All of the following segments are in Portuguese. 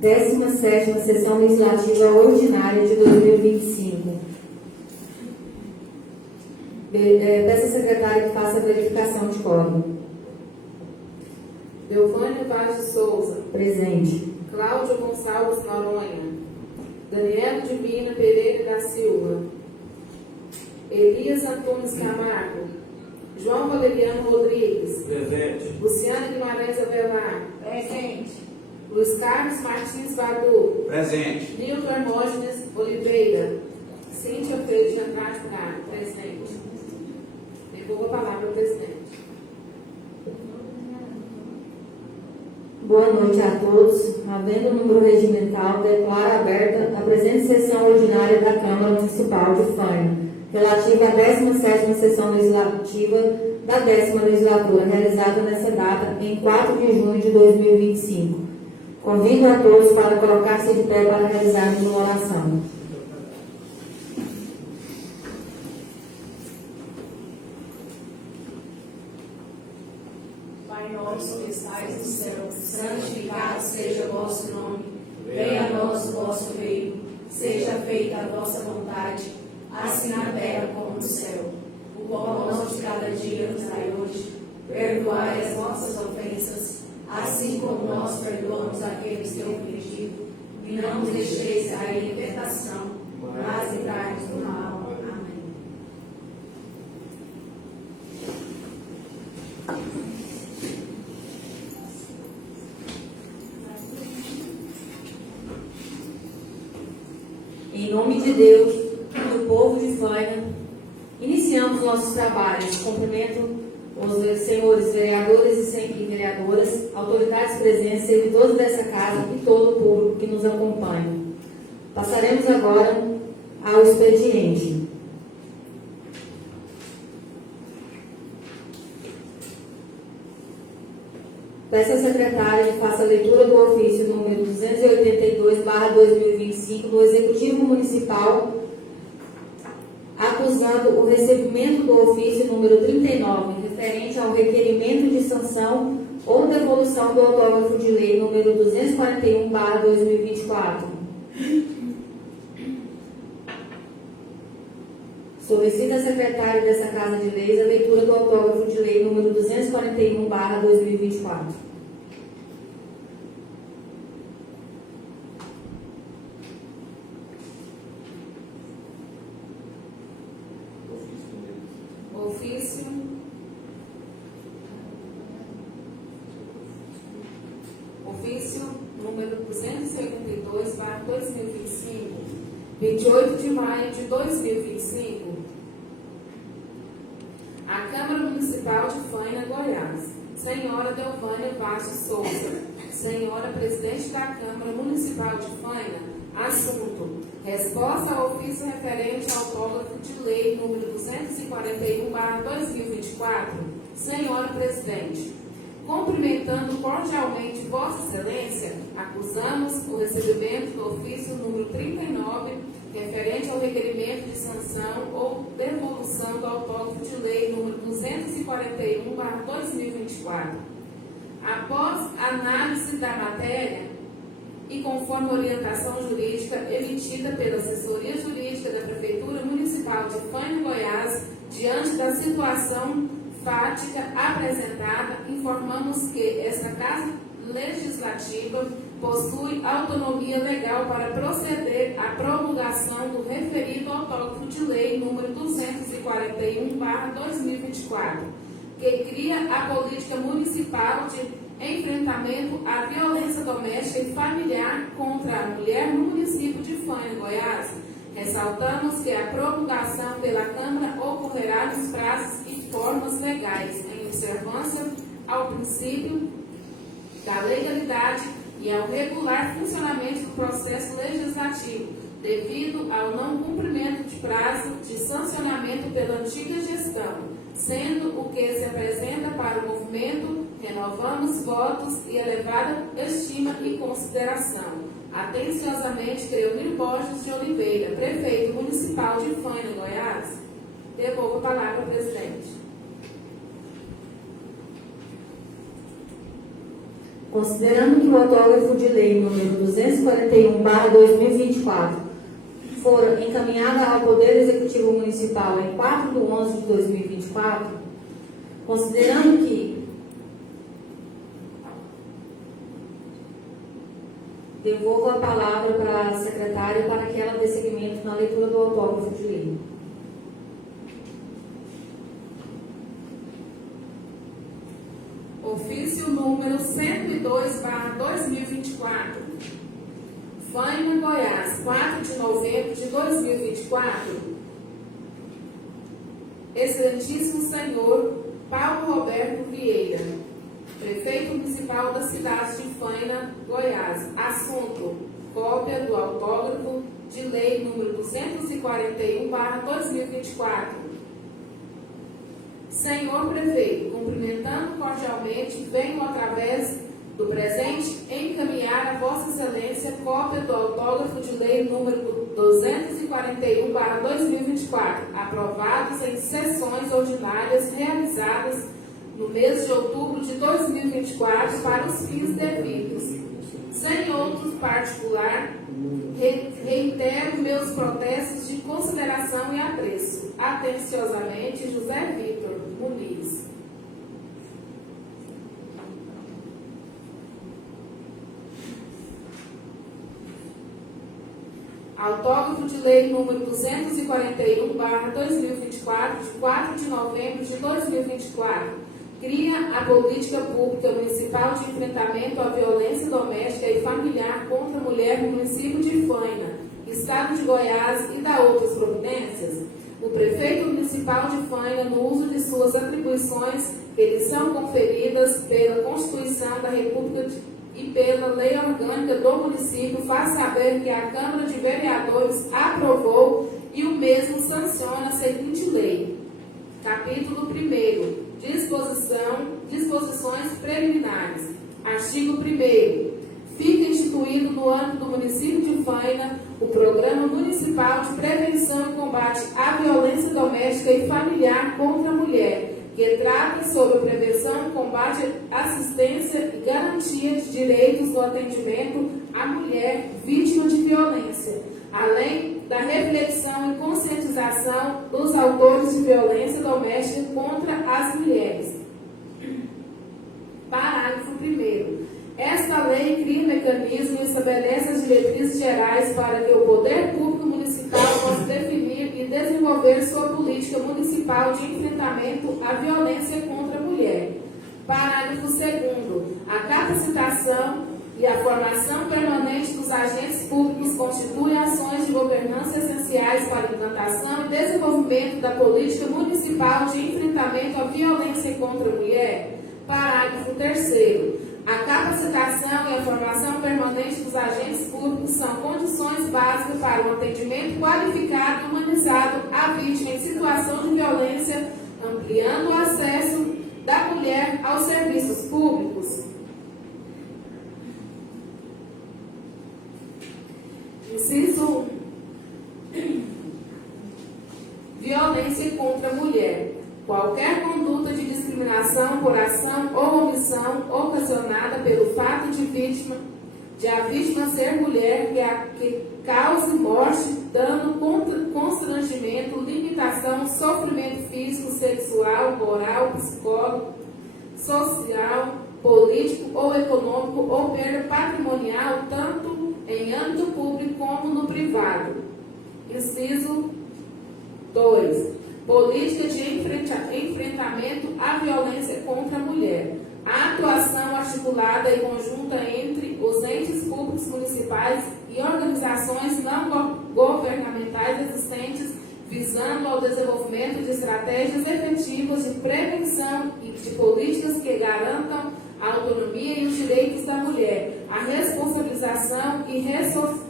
17ª Sessão Legislativa Ordinária de 2025. Peço à secretária que faça a verificação de quórum. Delvânia Vaz de Souza. Presente. Cláudio Gonçalves Noronha. Daniel Divina Pereira da Silva. Elias Antunes Camargo. João Valeriano Rodrigues. Presente. Luciana Guimarães Avelar. Presente. Luiz Carlos Martins Badu. Presente. Nilton Hermógenes Oliveira. Cíntia Freire de Andrade Prado. Presente. Devolvo a palavra ao presidente. Boa noite a todos. Havendo o número regimental, declaro aberta a presente sessão ordinária da Câmara Municipal de Faina, relativa à 17ª Sessão Legislativa da 10ª Legislatura, realizada nessa data, em 4 de junho de 2025. Convido a todos para colocar-se de pé para realizarmos uma oração. Pai nosso que estais no céu, santificado seja o vosso nome. Venha a nós o vosso reino. Seja feita a vossa vontade, assim na terra como no céu. O pão nosso de cada dia nos dai hoje. Perdoai as nossas ofensas, assim como nós perdoamos aqueles que ofendido. E não nos deixeis cair em tentação, mas livrai-nos do mal. Amém. Em nome de Deus e do povo de Faina, iniciamos nossos trabalhos. Cumprimento os senhores vereadores e vereadoras, autoridades presentes, servidores dessa casa e todo o público que nos acompanha. Passaremos agora ao expediente. Peço à secretária que faça a leitura do ofício número 282/2025 do Executivo Municipal, acusando o recebimento do ofício número 39, referente ao requerimento de sanção ou devolução do autógrafo de lei número 241/2024. Solicita a secretária dessa Casa de Leis a leitura do autógrafo de lei número 241/2024. Ofício número 252/2025, 28 de maio de 2025. A Câmara Municipal de Faina, Goiás. Senhora Delvânia Vaz de Souza. Senhora Presidente da Câmara Municipal de Faina. Assunto: resposta ao ofício referente ao autógrafo de lei número 241/2024. Senhora Presidente, cumprimentando cordialmente Vossa Excelência, acusamos o recebimento do ofício número 39, referente ao requerimento de sanção ou devolução do autógrafo de lei número 241/2024. Após análise da matéria e conforme orientação jurídica emitida pela Assessoria Jurídica da Prefeitura Municipal de Faina, Goiás, diante da situação fática apresentada, informamos que esta Casa Legislativa possui autonomia legal para proceder à promulgação do referido autógrafo de lei número 241/2024, que cria a política municipal de enfrentamento à violência doméstica e familiar contra a mulher no município de Faina, Goiás. Ressaltamos que a promulgação pela Câmara ocorrerá nos prazos e formas legais, em observância ao princípio da legalidade e ao regular funcionamento do processo legislativo, devido ao não cumprimento de prazo de sancionamento pela antiga gestão, sendo o que se apresenta para o movimento, renovamos votos e elevada estima e consideração. Atenciosamente, Creonir Borges de Oliveira, Prefeito Municipal de Faina, Goiás. Devolvo a palavra ao presidente. Considerando que o autógrafo de lei número 241/2024 foram encaminhadas ao Poder Executivo Municipal em 4/11/2024, considerando que devolvo a palavra para a secretária para que ela dê seguimento na leitura do autógrafo de lei. Ofício número 102/2024. Faina, Goiás, 4 de novembro de 2024. Excelentíssimo Senhor Paulo Roberto Vieira, Prefeito Municipal da cidade de Faina, Goiás. Assunto: cópia do autógrafo de lei número 241/2024. Senhor Prefeito, cumprimentando cordialmente, venho através do presente encaminhar a Vossa Excelência cópia do autógrafo de lei número 241/2024, aprovados em sessões ordinárias realizadas no mês de outubro de 2024 para os fins devidos. Sem outro particular, reitero meus protestos de consideração e apreço. Atenciosamente, José Vitor Muniz. Autógrafo de lei número 241/2024, de 4 de novembro de 2024. Cria a política pública municipal de enfrentamento à violência doméstica e familiar contra a mulher no município de Faina, estado de Goiás, e dá outras providências. O prefeito municipal de Faina, no uso de suas atribuições que lhe são conferidas pela Constituição da República e pela lei orgânica do município, faz saber que a Câmara de Vereadores aprovou e o mesmo sanciona a seguinte lei. Capítulo 1º. Disposições preliminares. Artigo 1º. Fica instituído no âmbito do município de Faina o Programa Municipal de Prevenção e Combate à Violência Doméstica e Familiar contra a Mulher, que trata sobre a prevenção, combate, assistência e garantia de direitos no atendimento à mulher vítima de violência, além da reflexão e conscientização dos autores de violência doméstica contra as mulheres. Parágrafo 1º. Esta lei cria mecanismos e estabelece as diretrizes gerais para que o poder público municipal possa definir e desenvolver sua política municipal de enfrentamento à violência contra a mulher. Parágrafo 2º. A capacitação e a formação permanente dos agentes públicos constituem ações de governança essenciais para a implantação e desenvolvimento da política municipal de enfrentamento à violência contra a mulher. Parágrafo 3º. A capacitação e a formação permanente dos agentes públicos são condições básicas para um atendimento qualificado e humanizado à vítima em situação de violência, ampliando o acesso da mulher aos serviços públicos. Inciso 1. Violência contra a mulher. Qualquer conduta de discriminação por ação ou omissão ocasionada pelo fato de a vítima ser mulher que cause morte, dano, constrangimento, limitação, sofrimento físico, sexual, moral, psicológico, social, político ou econômico ou perda patrimonial, tanto em âmbito público como no privado. Inciso 2. Política de enfrentamento à violência contra a mulher. A atuação articulada e conjunta entre os entes públicos municipais e organizações não governamentais existentes, visando ao desenvolvimento de estratégias efetivas de prevenção e de políticas que garantam a autonomia e os direitos da mulher, a responsabilização e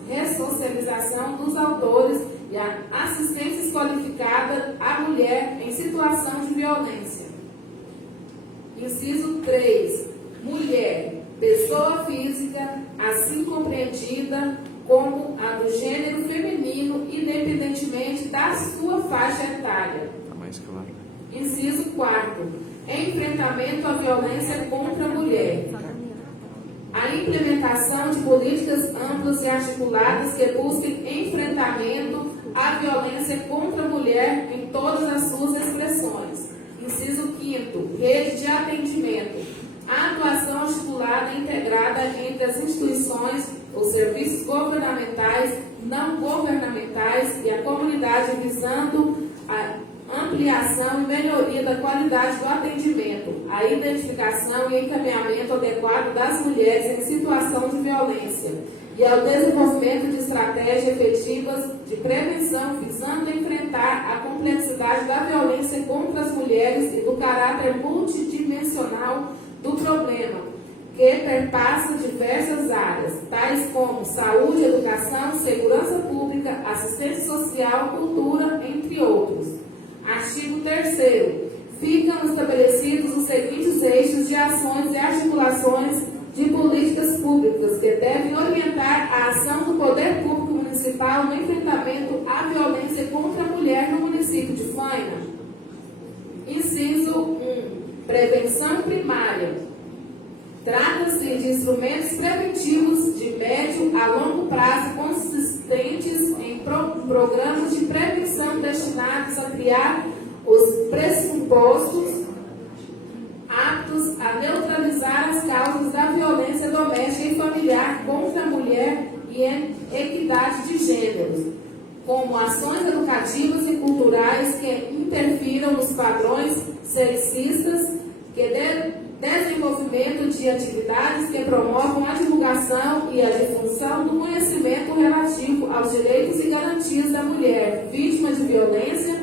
ressocialização dos autores e a assistência qualificada à mulher em situação de violência. Inciso 3. Mulher, pessoa física, assim compreendida como a do gênero feminino, independentemente da sua faixa etária. Tá mais claro. Inciso 4. Enfrentamento à violência contra a mulher. a implementação de políticas amplas e articuladas que busquem enfrentamento à violência contra a mulher em todas as suas expressões. Inciso 5º, rede de atendimento. A atuação articulada e integrada entre as instituições, os serviços governamentais, não governamentais e a comunidade, visando a ampliação e melhoria da qualidade do atendimento, a identificação e encaminhamento adequado das mulheres em situação de violência e ao desenvolvimento de estratégias efetivas de prevenção visando enfrentar a complexidade da violência contra as mulheres e do caráter multidimensional do problema, que perpassa diversas áreas, tais como saúde, educação, segurança pública, assistência social, cultura, entre outros. Artigo 3º. Ficam estabelecidos os seguintes eixos de ações e articulações de políticas públicas que devem orientar a ação do poder público municipal no enfrentamento à violência contra a mulher no município de Faina. Inciso 1. Prevenção primária. Trata-se de instrumentos preventivos de médio a longo prazo consistentes em programas de prevenção destinados a criar os pressupostos aptos a neutralizar as causas da violência doméstica e familiar contra a mulher e em equidade de gêneros, como ações educativas e culturais que interfiram nos padrões sexistas, desenvolvimento de atividades que promovam a divulgação e a difusão do conhecimento relativo aos direitos e garantias da mulher vítima de violência,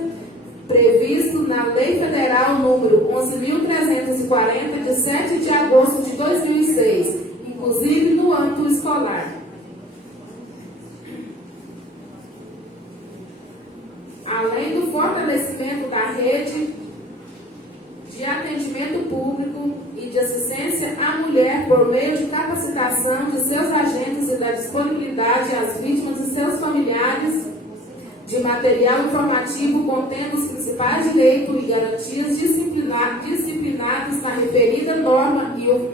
previsto na Lei Federal número 11.340, de 7 de agosto de 2006, inclusive no âmbito escolar. Além do fortalecimento da rede de atendimento público e de assistência à mulher por meio de capacitação de seus agentes e da disponibilidade às vítimas e seus familiares de material informativo contendo os principais direitos e garantias disciplinados na referida norma e o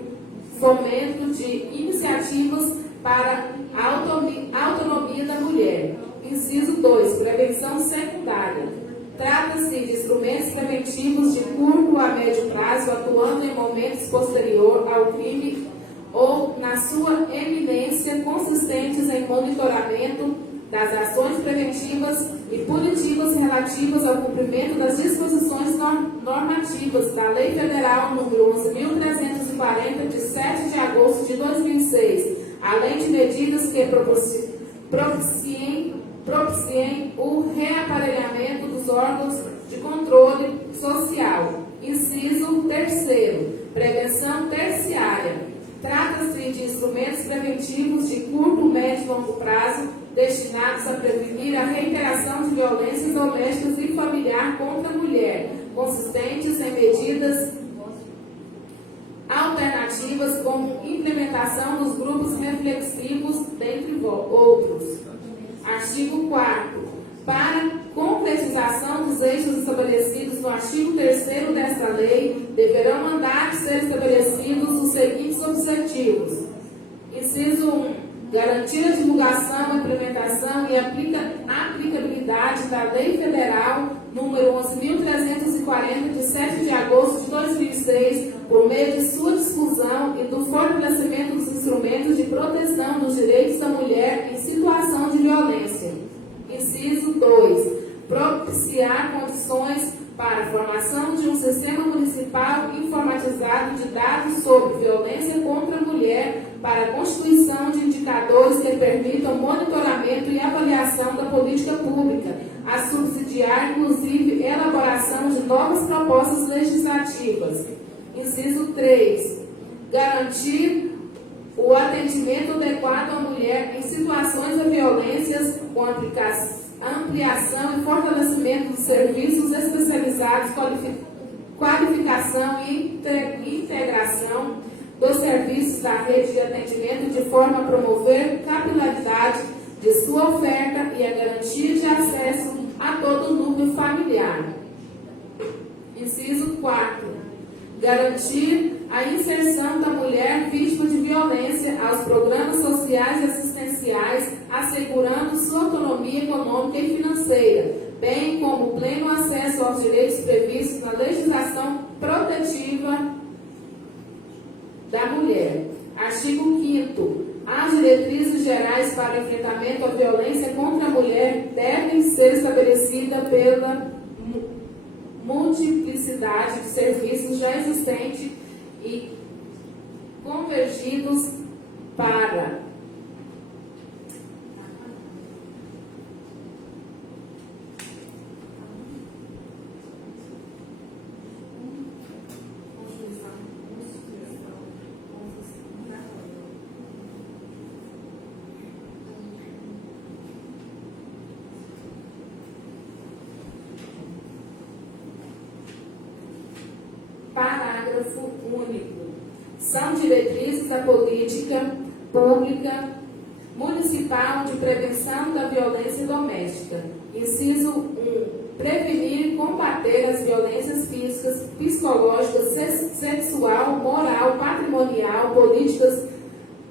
fomento de iniciativas para a autonomia da mulher. Inciso 2. Prevenção secundária. Trata-se de instrumentos preventivos de curto a médio prazo, atuando em momentos posterior ao crime ou, na sua eminência, consistentes em monitoramento das ações preventivas e punitivas relativas ao cumprimento das disposições normativas da Lei Federal número 11.340, de 7 de agosto de 2006, além de medidas que propiciem o reaparelhamento dos órgãos de controle social. Inciso 3º. Prevenção terciária. Trata-se de instrumentos preventivos de curto, médio e longo prazo destinados a prevenir a reiteração de violências domésticas e familiar contra a mulher, consistentes em medidas alternativas como implementação dos grupos reflexivos, dentre outros. Artigo 4º. Para concretização dos eixos estabelecidos no artigo 3º desta lei, deverão mandar ser estabelecidos os seguintes objetivos. Inciso 1. Garantir a divulgação, implementação e aplicabilidade da Lei Federal número 11.340, de 7 de agosto de 2006, por meio de sua difusão e do fortalecimento dos instrumentos de proteção dos direitos da mulher em situação de violência. Inciso 2. Propiciar condições para a formação de um sistema municipal informatizado de dados sobre violência contra a mulher, para a constituição de indicadores que permitam monitoramento e avaliação da política pública, a subsidiar, inclusive, elaboração de novas propostas legislativas. Inciso 3. Garantir o atendimento adequado à mulher em situações de violências com ampliação e fortalecimento dos serviços especializados, qualificação e integração dos serviços da rede de atendimento de forma a promover capilaridade de sua oferta e a garantia de acesso a todo o núcleo familiar. Inciso 4. Garantir a inserção da mulher vítima de violência aos programas sociais e assistenciais, assegurando sua autonomia econômica e financeira, bem como pleno acesso aos direitos previstos na legislação protetiva da mulher. Artigo 5º. As diretrizes gerais para o enfrentamento à violência contra a mulher devem ser estabelecidas pela multiplicidade de serviços já existentes e convergidos para Parágrafo único. São diretrizes da política pública municipal de prevenção da violência doméstica. Inciso 1. Prevenir e combater as violências físicas, psicológicas, sexual, moral, patrimonial, políticas,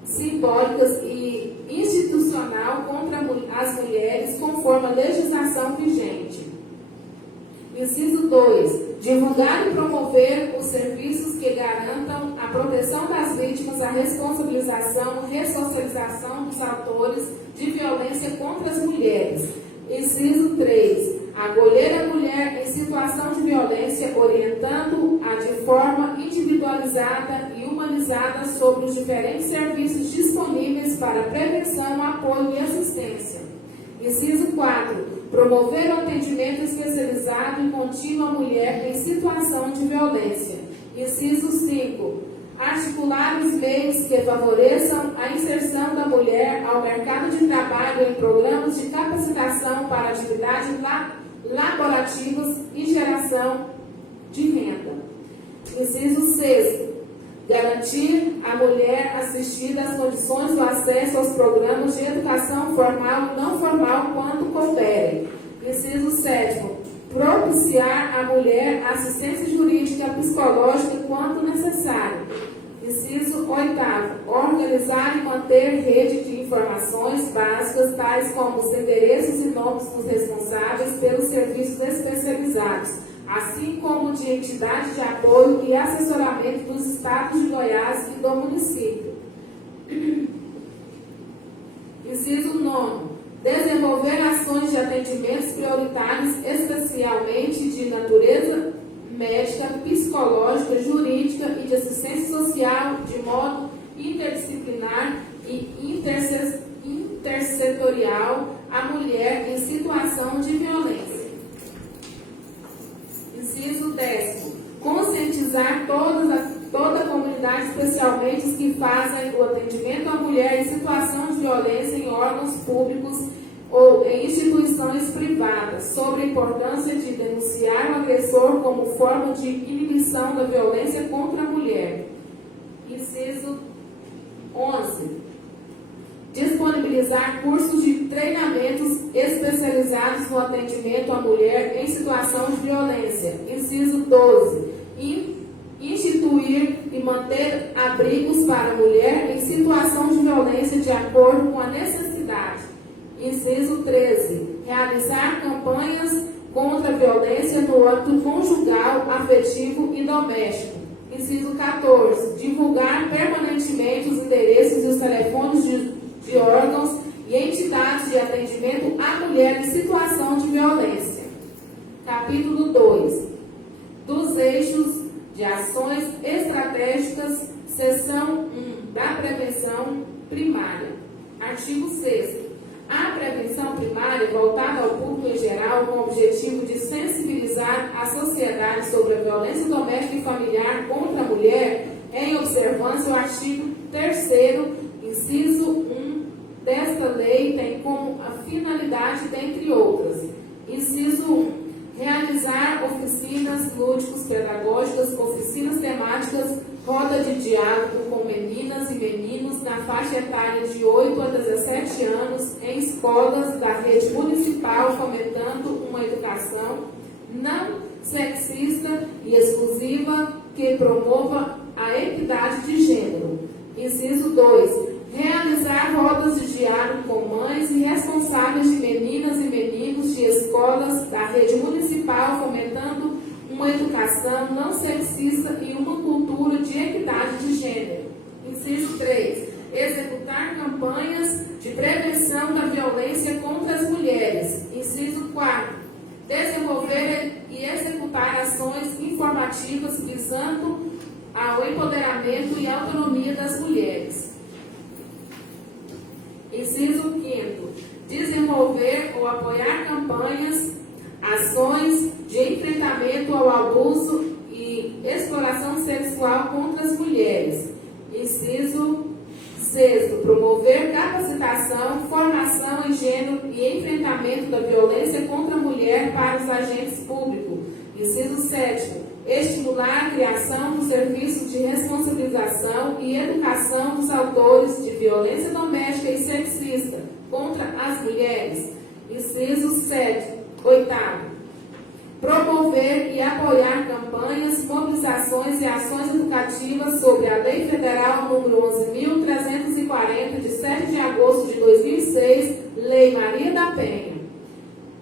simbólicas e institucional contra as mulheres, conforme a legislação vigente. Inciso 2. Divulgar e promover os serviços que garantam a proteção das vítimas, a responsabilização e ressocialização dos autores de violência contra as mulheres. Inciso 3. Acolher a mulher em situação de violência, orientando-a de forma individualizada e humanizada sobre os diferentes serviços disponíveis para prevenção, apoio e assistência. Inciso 4. Promover o atendimento especializado e contínuo à mulher em situação de violência. Inciso 5. Articular os meios que favoreçam a inserção da mulher ao mercado de trabalho em programas de capacitação para atividades laborativas e geração de renda. Inciso 6. Garantir à mulher assistida as condições do acesso aos programas de educação formal e não formal quando couberem. Inciso 7. Propiciar à mulher assistência jurídica, psicológica quando necessário. Inciso 8. Organizar e manter rede de informações básicas, tais como os endereços e nomes dos responsáveis pelos serviços especializados, assim como de entidades de apoio e assessoramento dos estados de Goiás e do município. Inciso 9. Desenvolver ações de atendimentos prioritários, especialmente de natureza médica, psicológica, jurídica e de assistência social, de modo interdisciplinar e intersetorial à mulher em situação de violência. Inciso 10. Conscientizar toda a comunidade, especialmente os que fazem o atendimento à mulher em situação de violência em órgãos públicos ou em instituições privadas, sobre a importância de denunciar o agressor como forma de inibição da violência contra a mulher. Inciso 11. Disponibilizar cursos de treinamentos especializados no atendimento à mulher em situação de violência. Inciso 12. Instituir e manter abrigos para a mulher em situação de violência de acordo com a necessidade. Inciso 13. Realizar campanhas contra a violência no âmbito conjugal, afetivo e doméstico. Inciso 14. Divulgar permanentemente os endereços e os telefones de órgãos e entidades de atendimento à mulher em situação de violência. Capítulo 2. Dos eixos de ações estratégicas, seção 1, da prevenção primária. Artigo 6º. A prevenção primária, voltada ao público em geral, com o objetivo de sensibilizar a sociedade sobre a violência doméstica e familiar contra a mulher, em observância ao artigo 3º, inciso 1 desta lei, tem como a finalidade, dentre outras: inciso 1, realizar oficinas lúdicos pedagógicas, oficinas temáticas, roda de diálogo com meninas e meninos na faixa etária de 8 a 17 anos em escolas da rede municipal, fomentando uma educação não sexista e exclusiva que promova à equidade de gênero. Inciso 2. Realizar rodas de diálogo com mães e responsáveis de meninas e meninos de escolas da rede municipal, fomentando uma educação não sexista e uma cultura de equidade de gênero. Inciso 3. Executar campanhas de prevenção da violência contra as mulheres. Inciso 4. Desenvolver e executar ações informativas visando ao empoderamento e autonomia das mulheres. Inciso 5. Desenvolver ou apoiar campanhas, ações de enfrentamento ao abuso e exploração sexual contra as mulheres. Inciso 6. Promover capacitação, formação em gênero e enfrentamento da violência contra a mulher para os agentes públicos. Inciso 7. Estimular a criação dos serviços de responsabilização e educação dos autores de violência doméstica e sexista contra as mulheres. Inciso 8. Promover e apoiar campanhas, mobilizações e ações educativas sobre a Lei Federal número 11.340, de 7 de agosto de 2006, Lei Maria da Penha.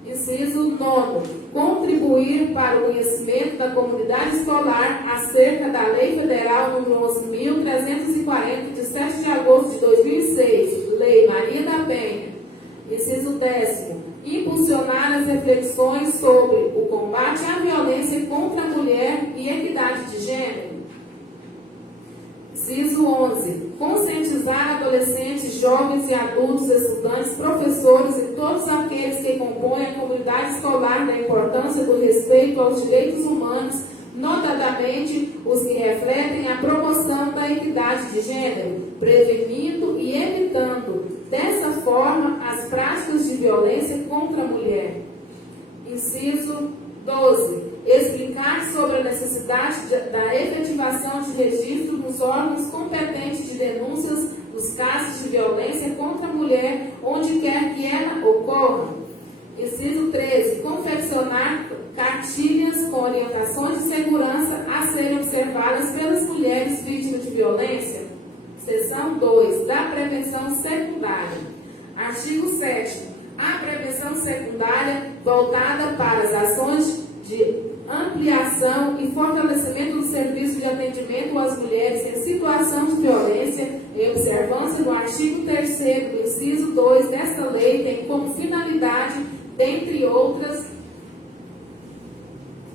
Inciso 9. Contribuir para o conhecimento da comunidade escolar acerca da Lei Federal número 11.340, de 7 de agosto de 2006, Lei Maria da Penha. Inciso 10. Impulsionar as reflexões sobre o combate à violência contra a mulher e equidade de gênero. Inciso 11. Conscientizar adolescentes, jovens e adultos, estudantes, professores e todos aqueles que compõem a comunidade escolar da importância do respeito aos direitos humanos, notadamente os que refletem a promoção da equidade de gênero, prevenindo e evitando, dessa forma, as práticas de violência contra a mulher. Inciso 12. Explicar sobre a necessidade da efetivação de registro nos órgãos competentes de denúncias dos casos de violência contra a mulher, onde quer que ela ocorra. Inciso 13. Confeccionar cartilhas com orientações de segurança a serem observadas pelas mulheres vítimas de violência. Seção 2. Da prevenção secundária. Artigo 7º. A prevenção secundária voltada para as ações de ampliação e fortalecimento do serviço de atendimento às mulheres em situação de violência, em observância do artigo 3º do inciso 2 desta lei, tem como finalidade, dentre outras,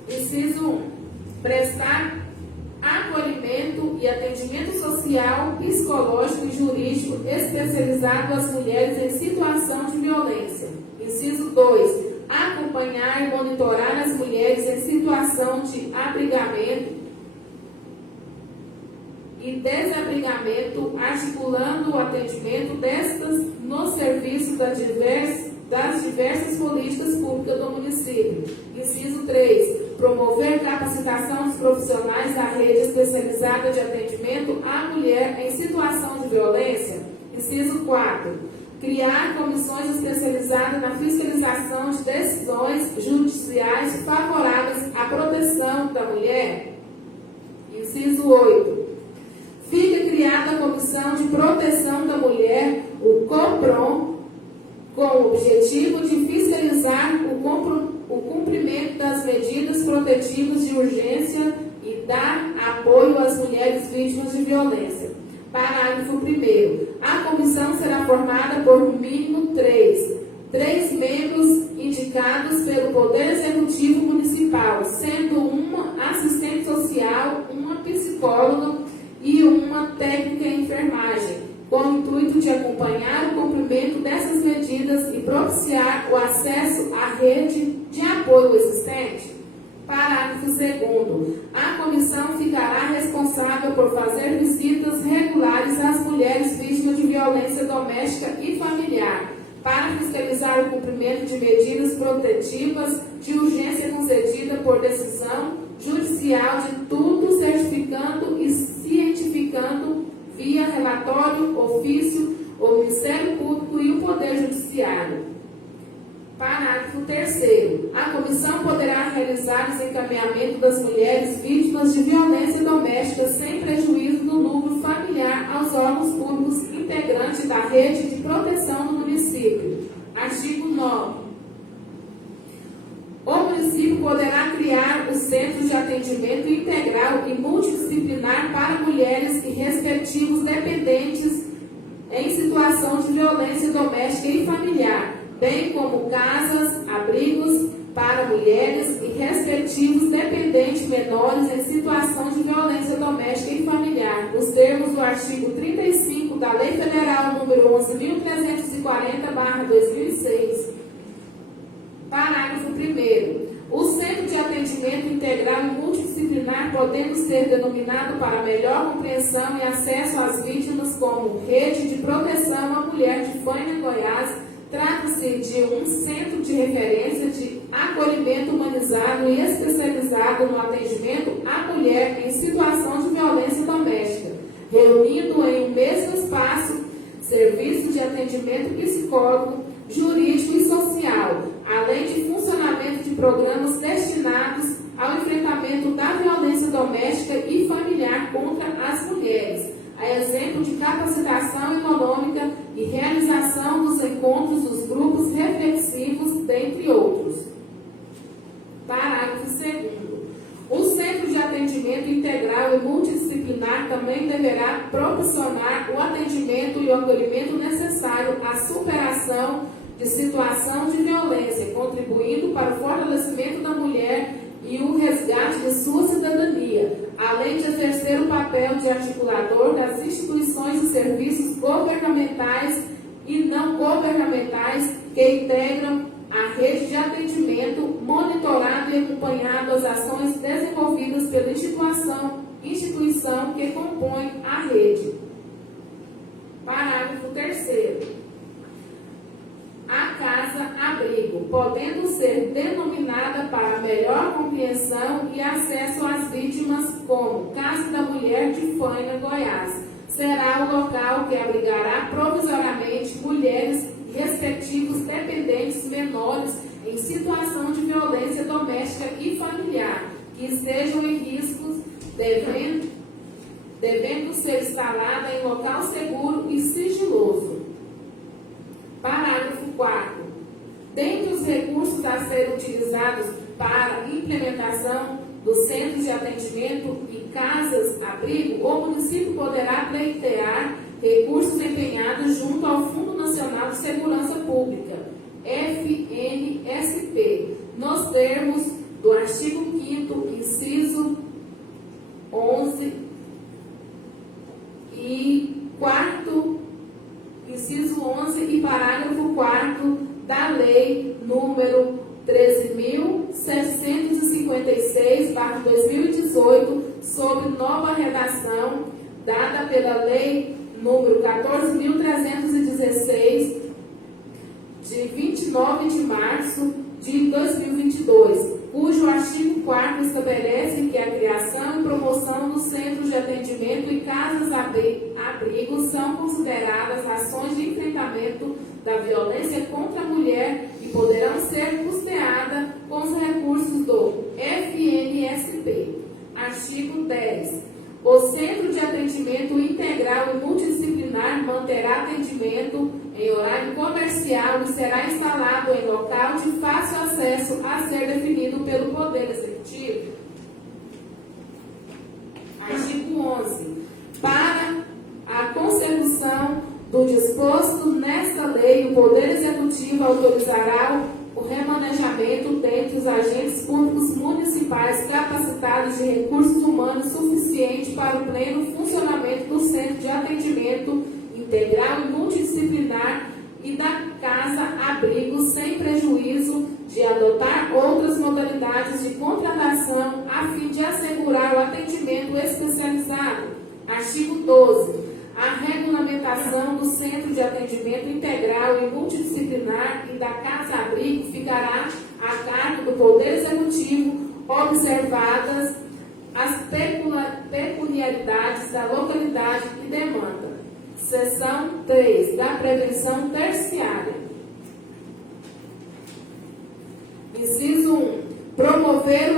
inciso 1, prestar acolhimento e atendimento social, psicológico e jurídico especializado às mulheres em situação de violência. Inciso 2. Acompanhar e monitorar as mulheres em situação de abrigamento e desabrigamento, articulando o atendimento destas no serviço das diversas políticas públicas do município. Inciso 3. Promover capacitação dos profissionais da rede especializada de atendimento à mulher em situação de violência. Inciso 4. Criar comissões especializadas na fiscalização de decisões judiciais favoráveis à proteção da mulher. Inciso 8. Fica criada a Comissão de Proteção da Mulher, o COPROM, com o objetivo de fiscalizar o cumprimento das medidas protetivas de urgência e dar apoio às mulheres vítimas de violência. Parágrafo 1º. A comissão será formada por no mínimo 3 membros indicados pelo Poder Executivo Municipal, sendo uma assistente social, uma psicóloga e uma técnica em enfermagem, com o intuito de acompanhar o cumprimento dessas medidas e propiciar o acesso à rede de apoio existente. Parágrafo 2º. A comissão ficará responsável por fazer visitas regulares às mulheres vítimas de violência doméstica e familiar, para fiscalizar o cumprimento de medidas protetivas de urgência concedida por decisão judicial de tudo, certificando e cientificando via relatório, ofício, o Ministério Público e o Poder Judiciário. Parágrafo 3º. A comissão poderá realizar o encaminhamento das mulheres vítimas de violência doméstica sem prejuízo do núcleo familiar aos órgãos públicos integrantes da rede de proteção do município. Artigo 9. O município poderá criar os centros de atendimento integral e multidisciplinar para mulheres e respectivos dependentes em situação de violência doméstica e familiar, bem como casas, abrigos para mulheres e respectivos dependentes menores em situação de violência doméstica e familiar, nos termos do artigo 35 da Lei Federal número 11.340/2006. Parágrafo 1º. O Centro de Atendimento Integral e Multidisciplinar, podendo ser denominado para melhor compreensão e acesso às vítimas como Rede de Proteção à Mulher de Faina, Goiás, trata-se de um centro de referência de acolhimento humanizado e especializado no atendimento à mulher em situação de violência doméstica, reunindo em um mesmo espaço serviços de atendimento psicólogo, jurídico e social, além de funcionamento de programas destinados ao enfrentamento da violência doméstica e familiar contra as mulheres, a exemplo de capacitação econômica e realização dos encontros dos grupos reflexivos, dentre outros. Parágrafo 2º. O Centro de Atendimento Integral e Multidisciplinar também deverá proporcionar o atendimento e o acolhimento necessário à superação de situação de violência, contribuindo para o fortalecimento da mulher e o resgate de sua cidadania, além de exercer o papel de articulador das instituições e serviços governamentais e não governamentais que integram a rede de atendimento, monitorado e acompanhado as ações desenvolvidas pela instituição que compõe a rede. Parágrafo 3º. A casa-abrigo, podendo ser denominada para melhor compreensão e acesso às vítimas como Casa da Mulher de Faina, Goiás, será o local que abrigará provisoriamente mulheres e respectivos dependentes menores em situação de violência doméstica e familiar, que estejam em riscos, devendo ser instalada em local seguro e sigiloso. Parágrafo 4º. Dentre os recursos a serem utilizados para implementação dos centros de atendimento e casas-abrigo, o município poderá pleitear recursos empenhados junto ao Fundo Nacional de Segurança Pública, FNSP, nos termos do artigo 5º, inciso 11 e 4º, inciso 11 e parágrafo 4º da Lei número 13.656/2018, sob nova redação, dada pela Lei número 14.316, de 29 de março de 2022, cujo artigo 4º estabelece que a criação e promoção dos centros de atendimento e casas-abrigo são consideradas ações de enfrentamento da violência contra a mulher e poderão ser custeadas com os recursos do FNSP. Artigo 10. O Centro de Atendimento Integral e Multidisciplinar manterá atendimento em horário comercial e será instalado em local de fácil acesso a ser definido pelo Poder Executivo. Artigo 11. Para a consecução do disposto nesta lei, o Poder Executivo autorizará o remanejamento dentre os agentes públicos municipais capacitados de recursos humanos suficientes para o pleno funcionamento do Centro de Atendimento Integral e Multidisciplinar e da casa-abrigo, sem prejuízo de adotar outras modalidades de contratação a fim de assegurar o atendimento especializado. Artigo 12. A regulamentação do Centro de Atendimento Integral e Multidisciplinar e da Casa-Abrigo ficará a cargo do Poder Executivo, observadas as peculiaridades da localidade e demanda. Seção 3. Da prevenção terciária. promover o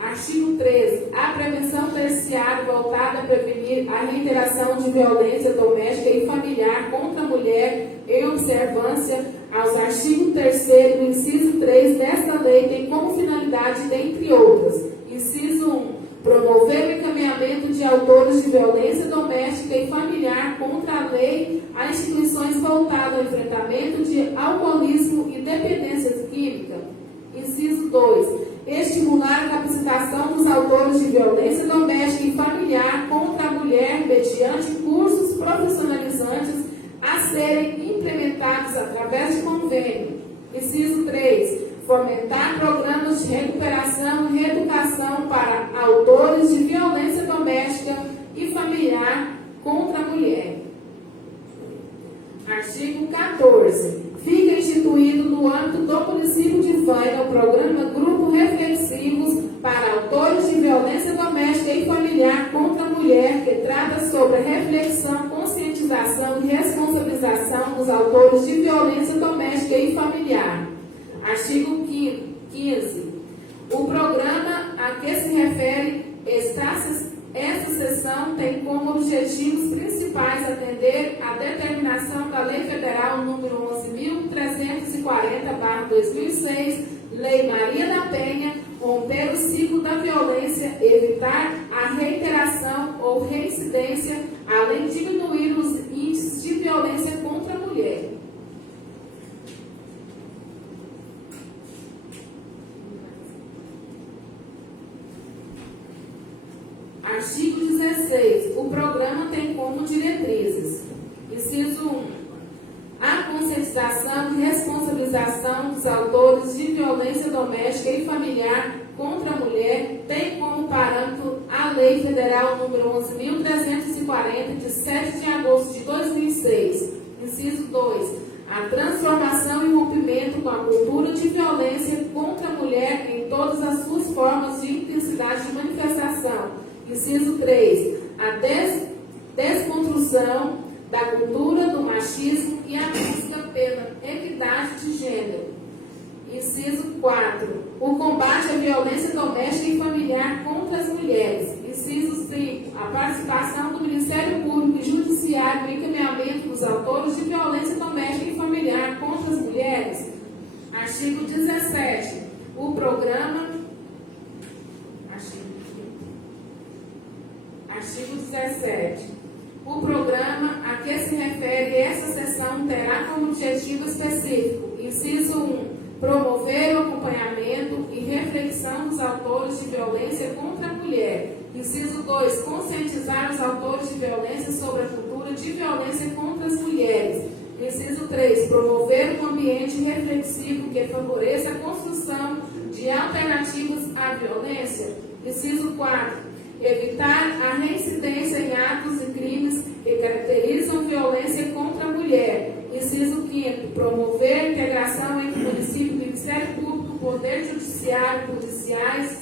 Artigo 13. A prevenção terciária voltada a prevenir a reiteração de violência doméstica e familiar contra a mulher em observância aos artigos 3º do inciso 3 desta lei tem como finalidade, dentre outras, inciso 1, promover o encaminhamento de autores de violência doméstica e familiar contra a lei a instituições voltadas ao enfrentamento de alcoolismo e dependências químicas. Inciso 2. Estimular a capacitação dos autores de violência doméstica e familiar contra a mulher mediante cursos profissionalizantes a serem implementados através de convênio. Inciso 3. Fomentar programas de recuperação e reeducação para autores de violência doméstica e familiar contra a mulher. Artigo 14. Fica instituído no âmbito do município de Faina o programa Grupo Reflexivos para autores de violência doméstica e familiar contra a mulher, que trata sobre a reflexão, conscientização e responsabilização dos autores de violência doméstica e familiar. Artigo 15. O programa a que se refere esta seção tem como objetivos principais atender à determinação da Lei Federal número 11.340/2006, Lei Maria da Penha, romper o ciclo da violência, evitar a reiteração ou reincidência, além de diminuir os índices de violência contra a mulher. Artigo 16. O programa tem como diretrizes: inciso 1. A conscientização e responsabilização dos autores de violência doméstica e familiar contra a mulher tem como parâmetro a Lei Federal número 11.340, de 7 de agosto de 2006. Inciso 2. A transformação e rompimento com a cultura de violência contra a mulher em todas as suas formas de intensidade de manifestação. Inciso 3. A desconstrução da cultura do machismo e a busca pela equidade de gênero. Inciso 4. O combate à violência doméstica e familiar contra as mulheres. Inciso 5. A participação do Ministério Público e Judiciário no encaminhamento dos autores de violência doméstica e familiar contra as mulheres. Artigo 17. O programa... Artigo 17. O programa a que se refere essa seção terá como objetivo específico, inciso 1, promover o acompanhamento e reflexão dos autores de violência contra a mulher. Inciso 2, conscientizar os autores de violência sobre a cultura de violência contra as mulheres. Inciso 3, promover um ambiente reflexivo que favoreça a construção de alternativas à violência. Inciso 4, evitar a reincidência em atos e crimes que caracterizam violência contra a mulher. Inciso 5, promover a integração entre o município, Ministério Público, Poder Judiciário, policiais,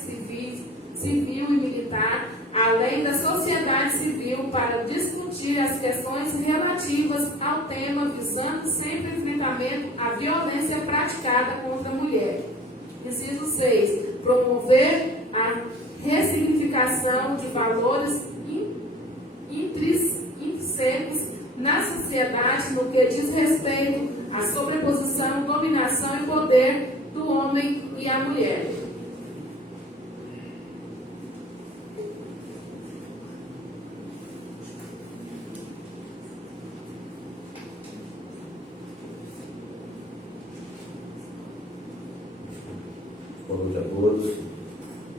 civil e militar, além da sociedade civil, para discutir as questões relativas ao tema, visando sempre o enfrentamento à violência praticada contra a mulher. Inciso 6, promover a ressignificação de valores intrínsecos na sociedade no que diz respeito à sobreposição, dominação e poder do homem e a mulher. Boa noite a todos.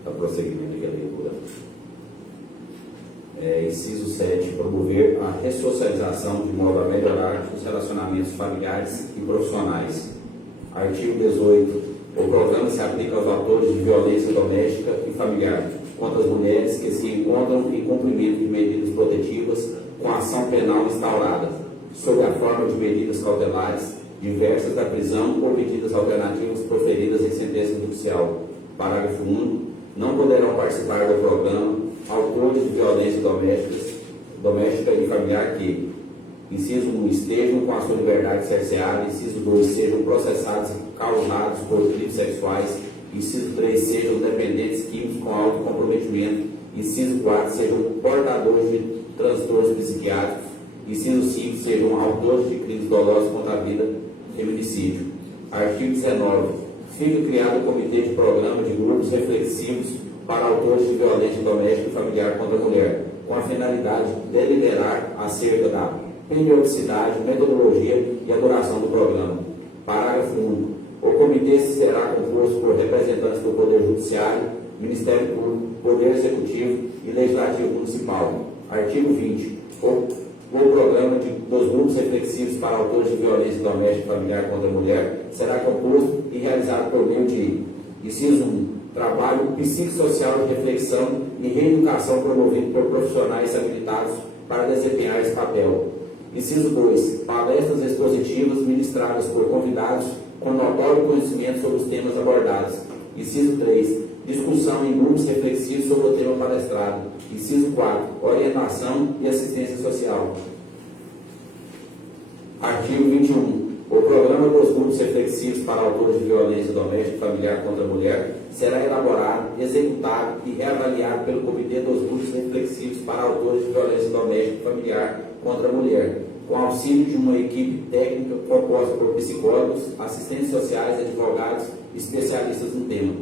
Para prosseguimento aqui a leitura. Inciso 7. Promover a ressocialização de modo a melhorar os relacionamentos familiares e profissionais. Artigo 18. O programa se aplica aos autores de violência doméstica e familiar contra as mulheres que se encontram em cumprimento de medidas protetivas com ação penal instaurada, sob a forma de medidas cautelares diversas da prisão ou medidas alternativas proferidas em sentença judicial. Parágrafo 1. Não poderão participar do programa autores de violência doméstica e familiar que, Inciso 1, estejam com a sua liberdade cerceada. Inciso 2, sejam processados e causados por crimes sexuais. Inciso 3, sejam dependentes químicos com alto comprometimento. Inciso 4, sejam portadores de transtornos psiquiátricos. Inciso 5, sejam autores de crimes dolosos contra a vida, feminicídio. Artigo 19. Fica criado o Comitê de Programa de Grupos Reflexivos para autores de violência doméstica e familiar contra a mulher, com a finalidade de deliberar acerca da periodicidade, metodologia e a duração do programa. Parágrafo único. O comitê será composto por representantes do Poder Judiciário, Ministério Público, Poder Executivo e Legislativo Municipal. Artigo 20. O programa dos grupos reflexivos para autores de violência doméstica e familiar contra a mulher será composto e realizado por meio de: inciso 1, trabalho psicossocial de reflexão e reeducação promovido por profissionais habilitados para desempenhar esse papel. Inciso 2, palestras expositivas ministradas por convidados com notório conhecimento sobre os temas abordados. Inciso 3, discussão em grupos reflexivos sobre o tema palestrado. Inciso 4, orientação e assistência social. Artigo 21. O programa dos grupos reflexivos para autores de violência doméstica e familiar contra a mulher será elaborado, executado e reavaliado pelo Comitê dos Grupos Reflexivos para autores de violência doméstica e familiar contra a mulher, com auxílio de uma equipe técnica composta por psicólogos, assistentes sociais, advogados e especialistas no tema.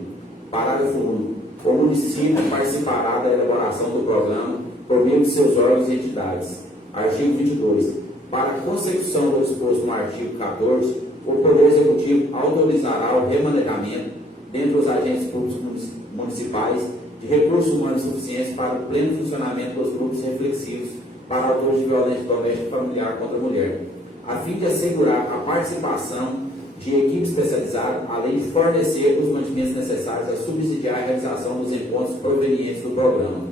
Parágrafo único. O município participará da elaboração do programa por meio de seus órgãos e entidades. Artigo 22. Para a consecução do disposto no artigo 14, o Poder Executivo autorizará o remanejamento, dentre os agentes públicos municipais, de recursos humanos suficientes para o pleno funcionamento dos grupos reflexivos para autores de violência doméstica e familiar contra a mulher, a fim de assegurar a participação de equipe especializada, além de fornecer os mantimentos necessários a subsidiar a realização dos encontros provenientes do programa.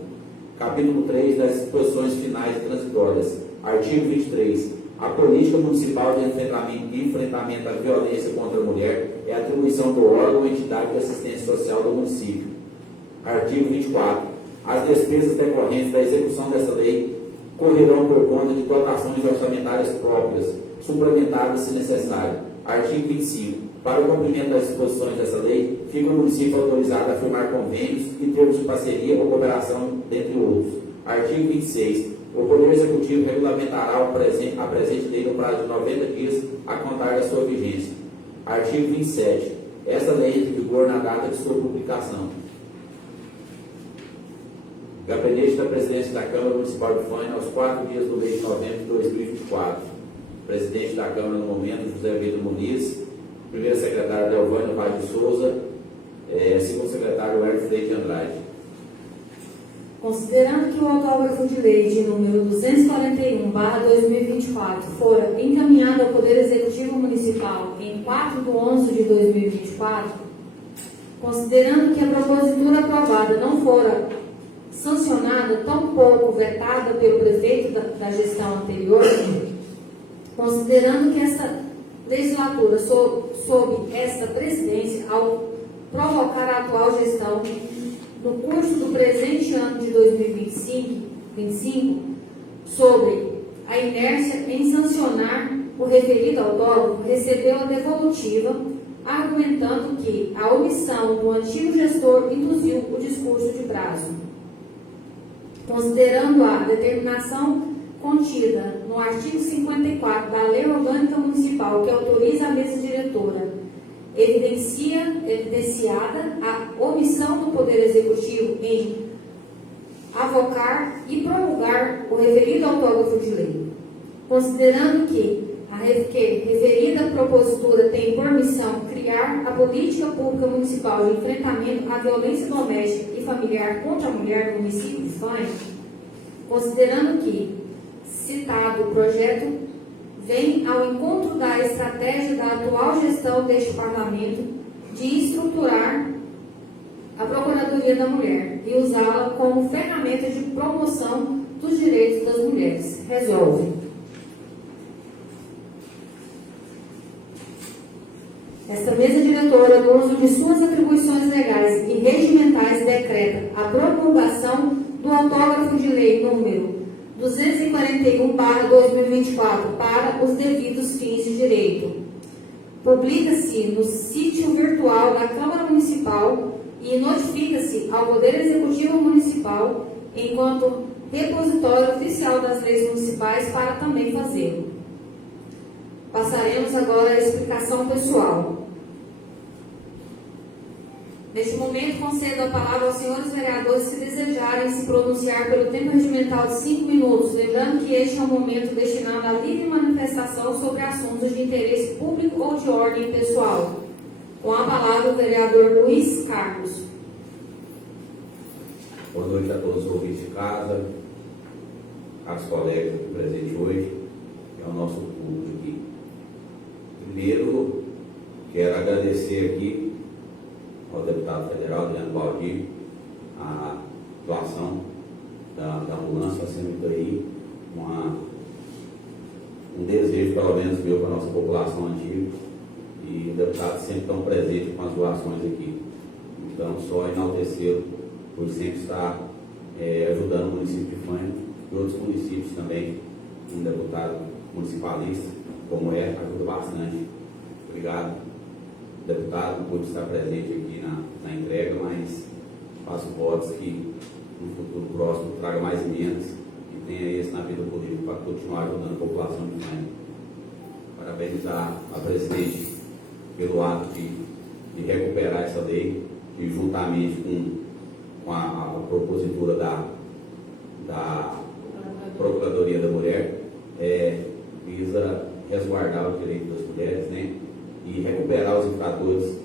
Capítulo 3 das disposições finais e transitórias. Artigo 23. A política municipal de enfrentamento à violência contra a mulher é atribuição do órgão ou entidade de assistência social do município. Artigo 24. As despesas decorrentes da execução dessa lei correrão por conta de dotações orçamentárias próprias, suplementadas se necessário. Artigo 25. Para o cumprimento das disposições dessa lei, fica o município autorizado a firmar convênios e termos de parceria ou cooperação, dentre outros. Artigo 26. O Poder Executivo regulamentará a presente lei no prazo de 90 dias a contar da sua vigência. Artigo 27. Esta lei entra em vigor na data de sua publicação. Gabinete da Presidência da Câmara Municipal de Faina, aos 4 dias do mês de novembro de 2024. Presidente da Câmara no momento, José Vitor Muniz. Primeiro secretário, Delvânia Vaz de Souza. Segundo secretário, Hélio Freire de Andrade. Considerando que o autógrafo de lei de número 241/2024 fora encaminhado ao Poder Executivo Municipal em 4/11/2024, considerando que a propositura aprovada não fora sancionada, tampouco vetada pelo prefeito da gestão anterior, considerando que esta legislatura, sob esta presidência, ao provocar a atual gestão, no curso do presente ano de 2025, sobre a inércia em sancionar o referido autógrafo, recebeu a devolutiva, argumentando que a omissão do antigo gestor induziu o discurso de prazo. Considerando a determinação contida no artigo 54 da Lei Orgânica Municipal, que autoriza a mesa diretora, evidenciada a omissão do Poder Executivo em avocar e promulgar o referido autógrafo de lei, considerando que a referida propositura tem por missão criar a política pública municipal de enfrentamento à violência doméstica e familiar contra a mulher no município de Faina, considerando que citado projeto vem ao encontro da estratégia da atual gestão deste Parlamento de estruturar a Procuradoria da Mulher e usá-la como ferramenta de promoção dos direitos das mulheres. Resolve. Esta mesa diretora, no uso de suas atribuições legais e regimentais, decreta a promulgação do autógrafo de lei número 241/2024 para os devidos fins de direito. Publica-se no sítio virtual da Câmara Municipal e notifica-se ao Poder Executivo Municipal enquanto repositório oficial das leis municipais para também fazê-lo. Passaremos agora à explicação pessoal. Neste momento, concedo a palavra aos senhores vereadores se desejarem se pronunciar pelo tempo regimental de 5 minutos, lembrando que este é um momento destinado à livre manifestação sobre assuntos de interesse público ou de ordem pessoal. Com a palavra o vereador Luiz Carlos. Boa noite a todos os ouvintes de casa, aos colegas aqui presentes hoje, que é o nosso público aqui. Primeiro, quero agradecer aqui ao deputado federal, Leandro Baldi, a doação da ambulância, sendo aí um desejo, pelo menos meu, para a nossa população antiga, e o deputado sempre tão presente com as doações aqui. Então, só enaltecê-lo por sempre estar ajudando o município de Faina e outros municípios também. Um deputado municipalista, como ajuda bastante. Obrigado, deputado, não pude estar presente aqui na entrega, mas faço votos que no futuro próximo traga mais emendas e tenha isso na vida política para continuar ajudando a população de Faina. Parabenizar a presidente pelo ato de recuperar essa lei e juntamente com a propositura da Procuradoria da Mulher visa resguardar o direito das mulheres, né? E recuperar os infratores,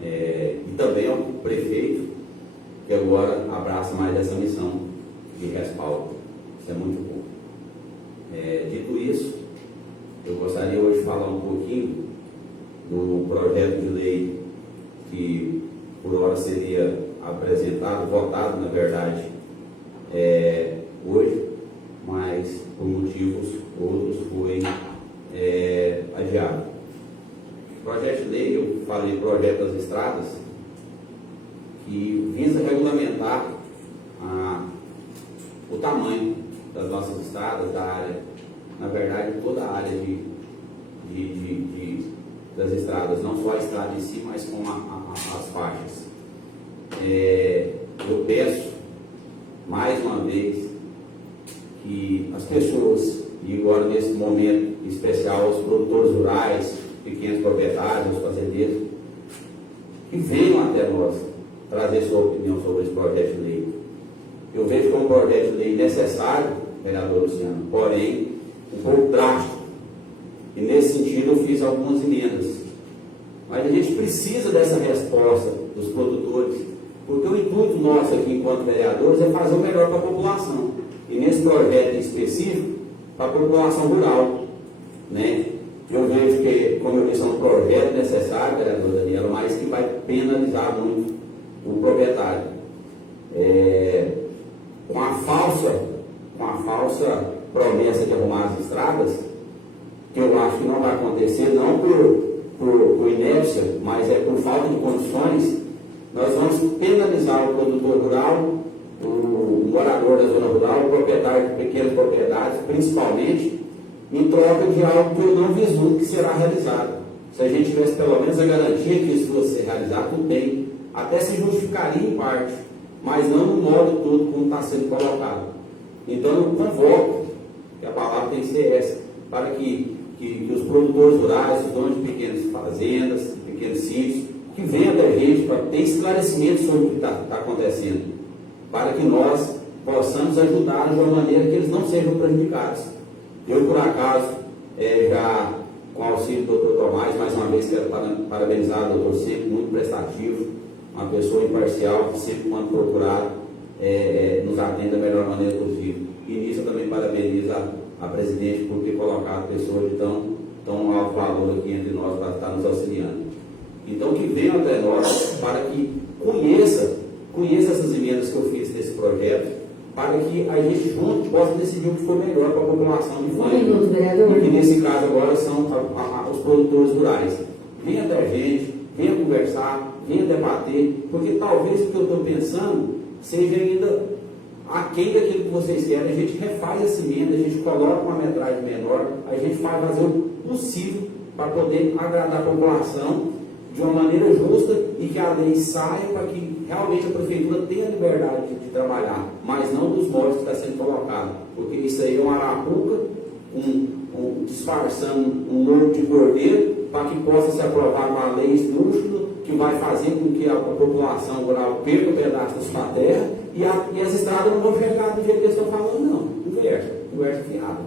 e também ao prefeito, que agora abraça mais essa missão de respaldo. Isso é muito bom. Dito isso, eu gostaria hoje de falar um pouquinho do projeto de lei que por hora seria apresentado, votado na verdade hoje, mas por motivos outros foi adiado. Projeto de lei, eu falei projeto das estradas, que visa regulamentar o tamanho das nossas estradas, da área, na verdade toda a área das estradas, não só a estrada em si, mas com as faixas. Eu peço mais uma vez que as pessoas, e agora nesse momento especial os produtores rurais, pequenos proprietários, os fazendeiros, que venham até nós trazer sua opinião sobre esse projeto de lei. Eu vejo como um projeto de lei necessário, vereador Luciano, porém um pouco drástico, e nesse sentido eu fiz algumas emendas. Mas a gente precisa dessa resposta dos produtores, porque o intuito nosso aqui enquanto vereadores é fazer o melhor para a população, e nesse projeto em específico para a população rural, né? Eu vejo que, como eu disse, é um projeto necessário, vereador Daniela, mas que vai penalizar muito o proprietário. Com a falsa promessa de arrumar as estradas, que eu acho que não vai acontecer, não por inépcia, mas por falta de condições, nós vamos penalizar o produtor rural, o morador da zona rural, o proprietário de pequenas propriedades, principalmente, em troca de algo que eu não vislumbro que será realizado. Se a gente tivesse pelo menos a garantia que isso fosse ser realizado, tudo bem, até se justificaria em parte, mas não no modo todo como está sendo colocado. Então eu convoco, que a palavra tem que ser essa, para que os produtores rurais, os donos de pequenas fazendas, pequenos sítios, que venham até a gente para ter esclarecimento sobre o que está acontecendo, para que nós possamos ajudar de uma maneira que eles não sejam prejudicados. Eu, por acaso, já com o auxílio do Dr. Tomás, mais uma vez quero parabenizar o doutor, sempre muito prestativo, uma pessoa imparcial, que sempre, quando procurado, nos atende da melhor maneira possível. E nisso eu também parabenizo a presidente por ter colocado pessoas de tão alto valor aqui entre nós para estar nos auxiliando. Então, que venham até nós para que conheça essas emendas que eu fiz desse projeto, para que a gente junto possa decidir o que for melhor para a população de Faina. E nesse caso agora são os produtores rurais. Venha até a gente, venha conversar, venha debater, porque talvez o que eu estou pensando seja ainda aquém daquilo que vocês querem, a gente refaz essa emenda, a gente coloca uma metragem menor, a gente vai fazer o possível para poder agradar a população de uma maneira justa e que a lei saia para que realmente a prefeitura tenha liberdade de trabalhar, mas não dos moldes que está sendo colocado, porque isso aí é uma arapuca, disfarçando um lobo de cordeiro para que possa se aprovar uma lei esdrúxula que vai fazer com que a população rural perca um pedaço da sua terra e as estradas não vão chegar do jeito que eles estão falando, não. Conversa fiada.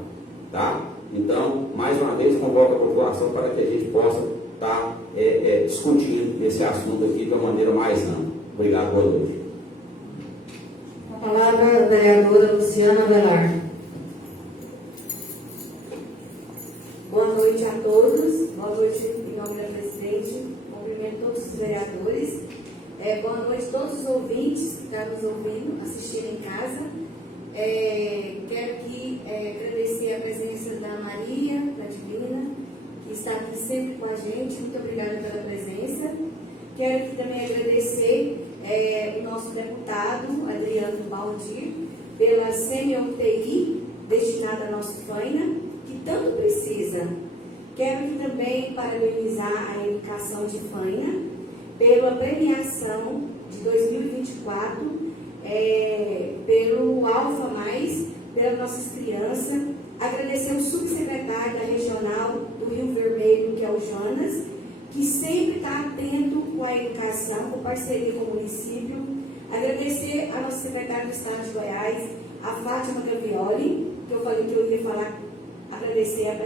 Tá? Então, mais uma vez, convoco a população para que a gente possa estar discutindo esse assunto aqui de uma maneira mais ampla. Obrigado, boa noite. A palavra, a vereadora Luciana Avelar. Boa noite a todos. Boa noite, em nome da presidente. Cumprimento todos os vereadores. Boa noite a todos os ouvintes que estão nos ouvindo, assistindo em casa. Quero aqui agradecer a presença da Maria, da Divina, que está aqui sempre com a gente. Muito obrigada pela presença. Quero aqui também agradecer o nosso deputado, Adriano Baldir, pela semi-UTI destinada à nossa Faina, que tanto precisa. Quero aqui também parabenizar a educação de Faina pela premiação de 2024, pelo Alfa Mais, pelas nossas crianças. Agradecer o subsecretário da Regional do Rio Vermelho, que é o Jonas, que sempre está atento com a educação, com parceria com o município. Agradecer a nossa secretária do Estado de Goiás, a Fátima Gavioli, que eu falei que eu ia falar, agradecer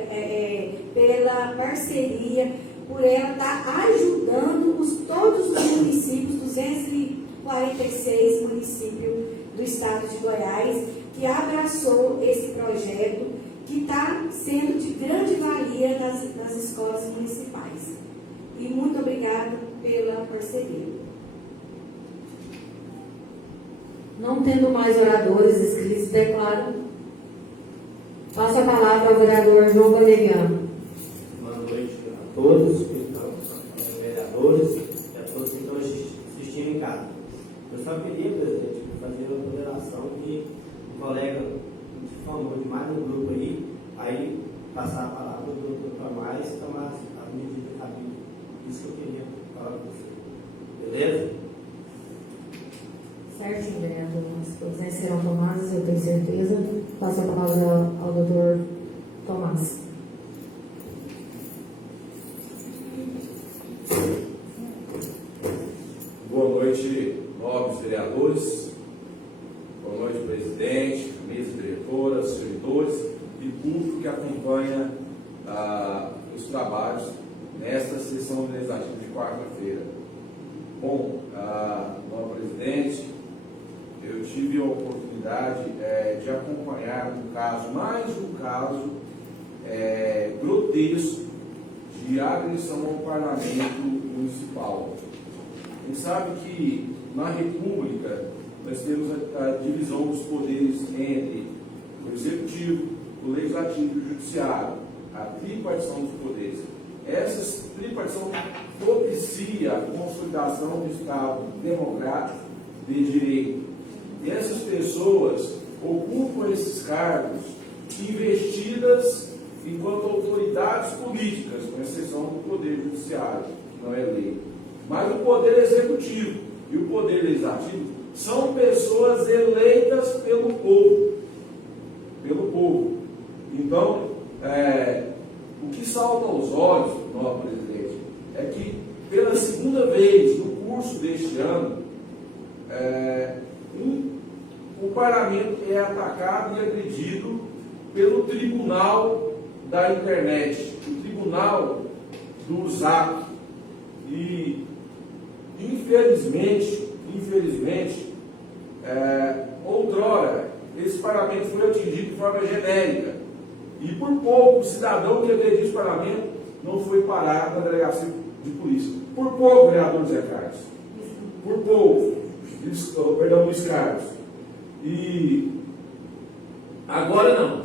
pela parceria, por ela estar ajudando todos os municípios, 246 municípios do Estado de Goiás, que abraçou esse projeto, que está sendo de grande valia nas escolas municipais. E muito obrigada pela parceria. Não tendo mais oradores inscritos, declaro. Passo a palavra ao vereador João Valeriano. Boa noite a todos, vereadores e a todos que estão assistindo em casa. Eu só queria, presidente, fazer uma ponderação que o colega formou de mais um grupo aí passar a palavra do doutor Tomás e tomar as medidas cabíveis. Isso que eu queria falar com você. Beleza? Certinho, vereador. As posições serão tomadas, eu tenho certeza. Passo a palavra ao doutor Tomás. Boa noite, nobres vereadores. Boa noite, presidente, mesa diretora, servidores e público que acompanha os trabalhos nesta sessão legislativa de quarta-feira. Bom, nobre presidente, eu tive a oportunidade de acompanhar mais um caso grotesco de agressão ao parlamento municipal. A gente sabe que na República nós temos a divisão dos poderes entre o Executivo, o Legislativo e o Judiciário, a tripartição dos poderes. Essa tripartição propicia a consolidação do Estado democrático de direito. E essas pessoas ocupam esses cargos investidas enquanto autoridades políticas, com exceção do Poder Judiciário, que não é lei. Mas o Poder Executivo e o Poder Legislativo são pessoas eleitas pelo povo. Pelo povo. Então, o que salta aos olhos, nosso presidente, é que pela segunda vez no curso deste ano, o parlamento é atacado e agredido pelo Tribunal da Internet, o Tribunal do Zap. E, infelizmente, outrora, esse parlamento foi atingido de forma genérica. E por pouco, o cidadão que agrediu esse parlamento não foi parado na delegacia de polícia. Por pouco, vereador Zé Carlos. Por pouco. Luiz Carlos. E agora não.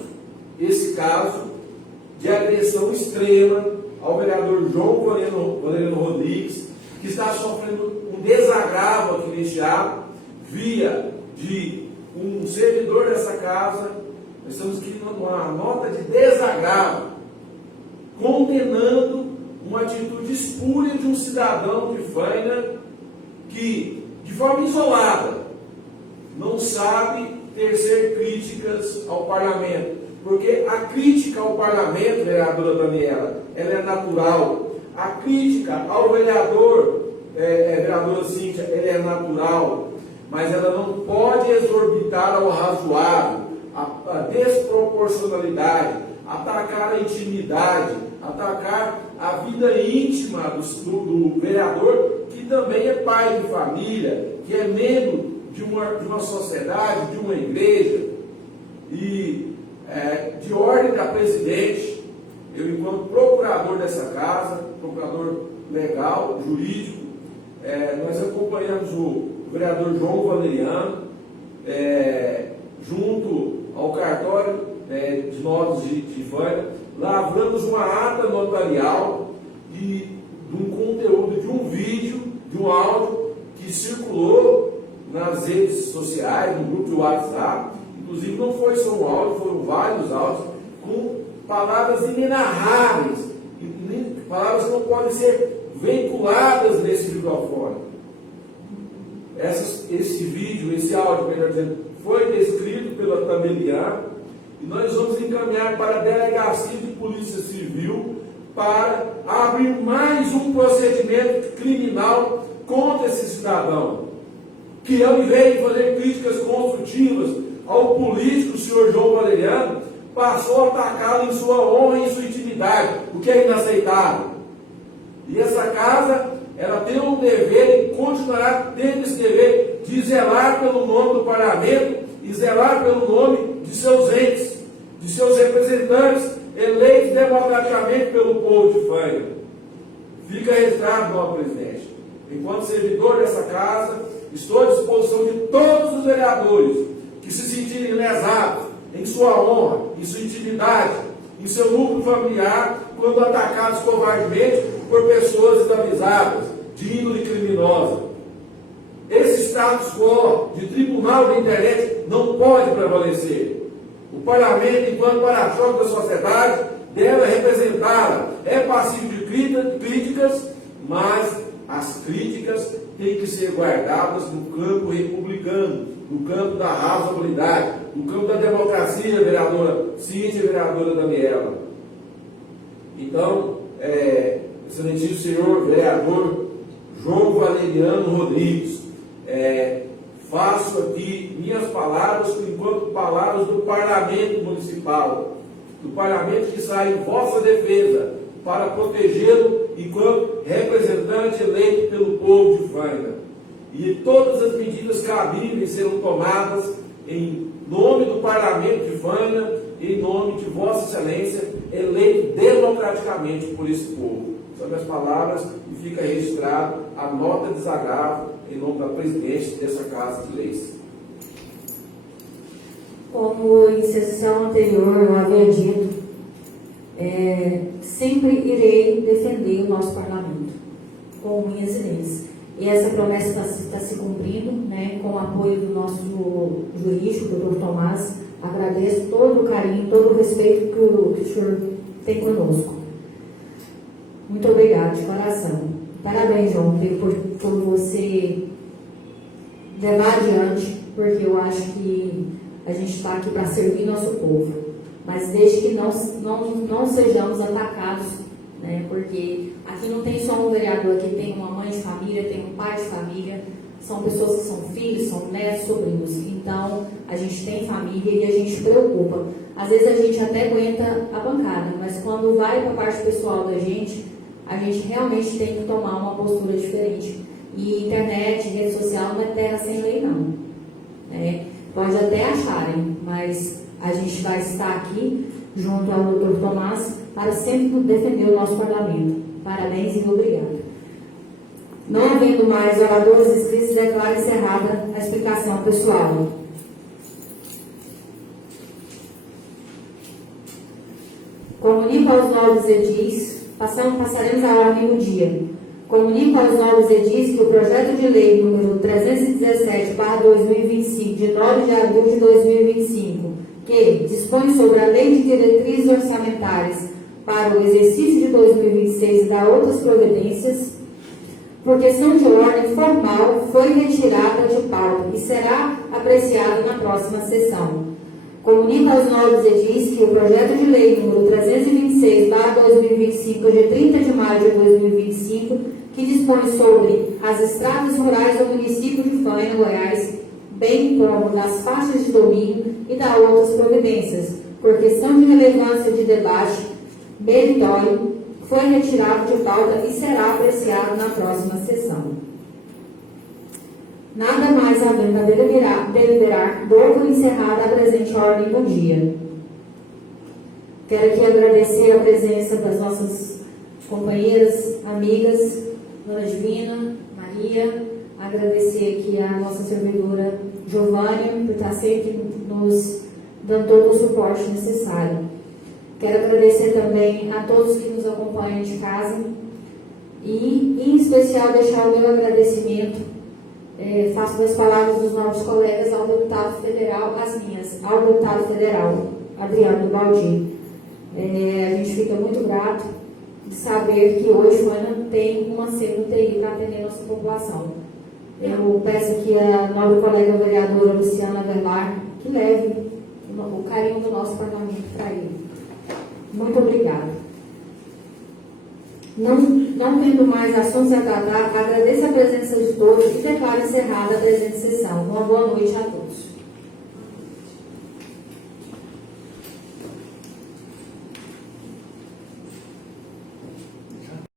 Esse caso de agressão extrema ao vereador João Valeriano Rodrigues, que está sofrendo um desagravo aqui neste ato, via de um servidor dessa casa, nós estamos aqui numa nota de desagravo, condenando uma atitude espúria de um cidadão de Faina que, de forma isolada, não sabe tecer críticas ao parlamento. Porque a crítica ao parlamento, vereadora Daniela, ela é natural. A crítica ao vereador, vereadora Cíntia, ela é natural. Mas ela não pode exorbitar ao razoável, a desproporcionalidade, atacar a intimidade, atacar a vida íntima do vereador, que também é pai de família, que é membro de uma sociedade, de uma igreja. E de ordem da presidente, eu, enquanto procurador dessa casa, procurador legal, jurídico, nós acompanhamos o vereador João Valeriano, junto ao cartório de notas de Faina, lavramos uma ata notarial de um conteúdo, de um vídeo, de um áudio que circulou nas redes sociais, no grupo de WhatsApp. Inclusive não foi só um áudio, foram vários áudios, com palavras inenarráveis, palavras que não podem ser veiculadas nesse microfone. Esse vídeo, esse áudio, melhor dizendo, foi descrito pela Tamelian, e nós vamos encaminhar para a Delegacia de Polícia Civil para abrir mais um procedimento criminal contra esse cidadão, que ao invés de fazer críticas construtivas ao político, o senhor João Valeriano, passou a atacá-lo em sua honra e em sua intimidade, o que é inaceitável. E essa casa, ela tem um dever e continuará tendo esse dever de zelar pelo nome do parlamento e zelar pelo nome de seus entes, de seus representantes, eleitos democraticamente pelo povo de Faina. Fica registrado, senhor presidente. Enquanto servidor dessa casa, estou à disposição de todos os vereadores que se sentirem lesados em sua honra, em sua intimidade, em seu núcleo familiar, quando atacados covardemente por pessoas desavisadas, de índole criminosa. Esse status quo de tribunal de internet não pode prevalecer. O parlamento, enquanto para-choque da sociedade, deve representá-la. É passivo de críticas, mas as críticas têm que ser guardadas no campo republicano, no campo da razoabilidade, no campo da democracia, vereadora Cíntia e vereadora Daniela. Então, excelentíssimo senhor vereador João Valeriano Rodrigues, faço aqui minhas palavras enquanto palavras do Parlamento Municipal, do Parlamento que sai em vossa defesa para protegê-lo enquanto representante eleito pelo povo de Faina. E todas as medidas cabíveis serão tomadas em nome do Parlamento de Faina, em nome de Vossa Excelência, eleito democraticamente por esse povo. São minhas palavras e fica registrado a nota de desagravo em nome da presidente dessa Casa de Leis. Como em sessão anterior eu havia dito, sempre irei defender o nosso parlamento com unhas e dentes. E essa promessa está se cumprindo, né, com o apoio do nosso jurídico, doutor Tomás. Agradeço todo o carinho, todo o respeito que o senhor tem conosco. Muito obrigado, de coração. Parabéns, João, por você levar adiante, porque eu acho que a gente está aqui para servir nosso povo. Mas desde que não sejamos atacados, né, porque aqui não tem só um vereador, aqui tem uma mãe de família, tem um pai de família, são pessoas que são filhos, são netos, sobrinhos. Então, a gente tem família e a gente se preocupa. Às vezes a gente até aguenta a bancada, mas quando vai para a parte pessoal da gente, a gente realmente tem que tomar uma postura diferente. E internet, rede social não é terra sem lei, não. Pode até acharem, mas a gente vai estar aqui, junto ao Dr. Tomás, para sempre defender o nosso parlamento. Parabéns e obrigado. Não havendo mais oradores inscritos, declaro encerrada a explicação pessoal. Comunico aos novos edis, passaremos a ordem do dia. Comunico aos nobres edis que o projeto de lei número 317/2025, de 9 de abril de 2025, que dispõe sobre a Lei de Diretrizes Orçamentárias para o exercício de 2026 e dá outras providências, por questão de ordem formal, foi retirada de pauta e será apreciada na próxima sessão. Comunico aos nobres edis que o projeto de lei número 326/2025, de 30 de maio de 2025, que dispõe sobre as estradas rurais do município de Faina, Goiás, bem como das faixas de domínio e da outras providências, por questão de relevância de debate meritório, foi retirado de pauta e será apreciado na próxima sessão. Nada mais havendo a deliberar, dou por encerrada a presente ordem do dia. Quero aqui agradecer a presença das nossas companheiras, amigas, Dona Divina, Maria, agradecer aqui a nossa servidora Giovânia, por estar sempre nos dando todo o suporte necessário. Quero agradecer também a todos que nos acompanham de casa e, em especial, deixar o meu agradecimento, faço das palavras dos nossos colegas ao deputado federal, as minhas, ao deputado federal, Adriano Baldi. A gente fica muito grato de saber que hoje Faina tem uma CUTI para atender nossa população. Eu peço aqui a nobre colega vereadora Luciana Verlar que leve o carinho do nosso parlamento para ele. Muito obrigada. Não tendo mais assuntos a tratar, agradeço a presença de todos e declaro encerrada a presente sessão. Uma boa noite a todos.